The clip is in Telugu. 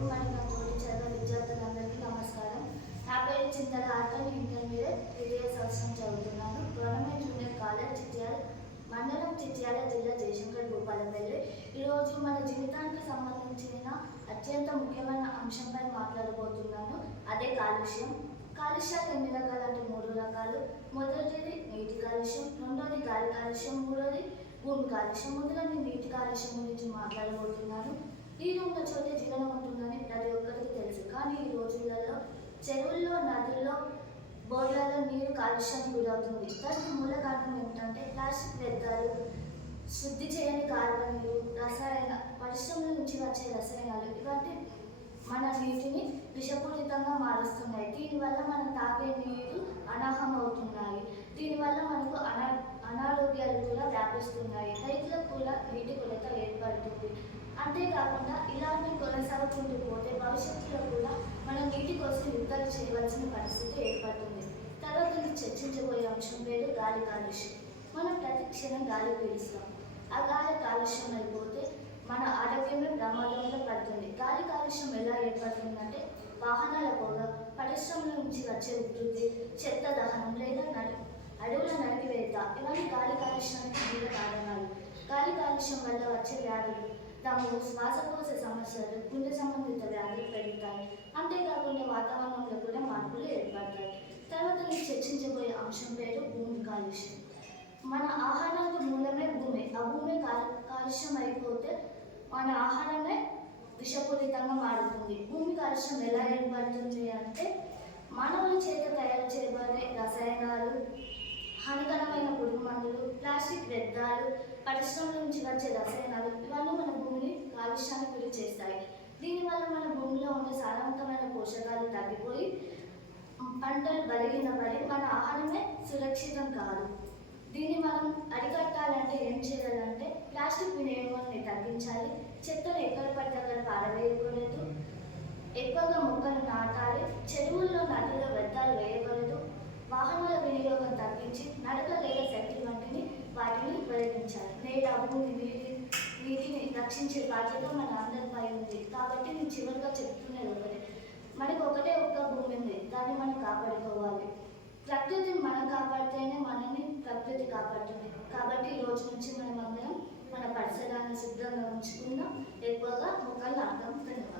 మీకు మరియు నా తోటి చదివే విద్యార్థులందరికీ నమస్కారం. నా పేరు చింతల ఆర్కన్, ఇంటర్మీడియట్ 3వ సంవత్సరం చదువుతున్నాను. గవర్నమెంట్ జూనియర్ కాలేజ్ చిట్యాల, మండలం చిట్యాల, జిల్లా జయశంకర్ భూపాలపల్లి. ఈరోజు మన జీవితానికి సంబంధించిన అత్యంత ముఖ్యమైన అంశంపై మాట్లాడబోతున్నాను. అదే కాలుష్యం. కాలుష్యాలు ఎన్ని రకాలు అంటే 3 రకాలు. మొదటిది నీటి కాలుష్యం, రెండోది గాలి కాలుష్యం, మూడోది భూమి కాలుష్యం. ముందుగా నేను నీటి కాలుష్యం గురించి మాట్లాడబోతున్నాను. నీరు ఉన్న చోటే జీవనం ఉంటుందని ప్రతి ఒక్కరికి తెలుసు. కానీ ఈ రోజులలో చెరువుల్లో, నదుల్లో, బోర్లలో నీరు కాలుష్యానికి గురవుతుంది. దానికి మూల కారణం ఏమిటంటే ప్లాస్టిక్ వ్యర్థాలు, శుద్ధి చేయని కాలువలు, పరిశ్రమల నుంచి వచ్చే రసాయనాలు, ఇవన్నీ మన నీటిని విషపూరితంగా మారుస్తున్నాయి. దీనివల్ల మనం తాగే నీరు అనాహం అవుతున్నాయి. దీనివల్ల మనకు అనారోగ్యాలు కూడా వ్యాపిస్తున్నాయి. రైతులకు కూడా నీటి కొరత ఏర్పడుతుంది. అంతేకాకుండా ఇలాంటి కొనసాగుతుంటూ పోతే భవిష్యత్తులో కూడా మనం నీటి కోసం యుద్ధాలు చేయవలసిన పరిస్థితి ఏర్పడుతుంది. తర్వాత చర్చించబోయే అంశం పేరు గాలి కాలుష్యం. మనం ప్రతి క్షణం గాలి పీలుస్తాం. ఆ గాలి కాలుష్యం అయిపోతే మన ఆరోగ్యమే ప్రమాదంలో పడుతుంది. గాలి కాలుష్యం ఎలా ఏర్పడుతుందంటే వాహనాల పొగ, పరిశ్రమల నుంచి వచ్చే ఉధృతి, చెత్త దహనం లేదా అడవుల నరికివేత, ఇవన్నీ గాలి కాలుష్యానికి మూల కారణాలు. గాలి కాలుష్యం వల్ల వచ్చే వ్యాధులు, దమ్ము, శ్వాసకోశ సమస్యలు, గుండె సంబంధిత వ్యాధులు పెరుగుతాయి. అంతేకాకుండా వాతావరణంలో కూడా మార్పులు ఏర్పడతాయి. తర్వాత నేను చర్చించబోయే అంశం పేరు భూమి కాలుష్యం. మన ఆహారానికి మూలమే భూమి. ఆ భూమి కాలుష్యం అయిపోతే మన ఆహారమే విషపూరితంగా మారుతుంది. భూమి కాలుష్యం ఎలా ఏర్పడుతుంది అంటే మానవుల చేత తయారు చేయబడే రసాయనాలు, హానికరమైన పురుగు మందులు, ప్లాస్టిక్ వ్యర్థాలు, పరిశ్రమల నుంచి వచ్చే రసాయనాలు, ఇవన్నీ మన భూమిని కాలుష్యానికి గురి చేస్తాయి. దీనివల్ల మన భూమిలో ఉండే సారవంతమైన పోషకాలు తగ్గిపోయి పంటలు బలహీనపడి మన ఆహారమే సురక్షితం కాదు. దీన్ని మనం అరికట్టాలంటే ఏం చేయాలంటే ప్లాస్టిక్ వినియోగాన్ని తగ్గించాలి, చెత్తను ఎక్కడ పడితే అక్కడ పారవేయకూడదు, ఎక్కువగా మొక్కలు నాటాలి, చెరువుల్లో, నదుల్లో వ్యర్థాలు వేయకూడదు, వాహనాల వినియోగం తగ్గించి నడక లేదా సైకిల్ వంటిని వాటిని ఉపయోగించాలి. నేడు నీటిని రక్షించే బాధ్యత మన అందరిపై ఉంది. కాబట్టి నేను చివరిగా చెప్తున్నది ఒకటే, మనకి ఒక్క భూమి ఉంది, దాన్ని మనం కాపాడుకోవాలి. ప్రకృతిని మనం కాపాడితేనే మనల్ని ప్రకృతి కాపాడుతుంది. కాబట్టి ఈ రోజు నుంచి మనం అందరం మన పరిసరాన్ని శుభ్రంగా ఉంచుకుందాం, ఎక్కువగా మొక్కలు నాటుదాం. ధన్యవాదాలు.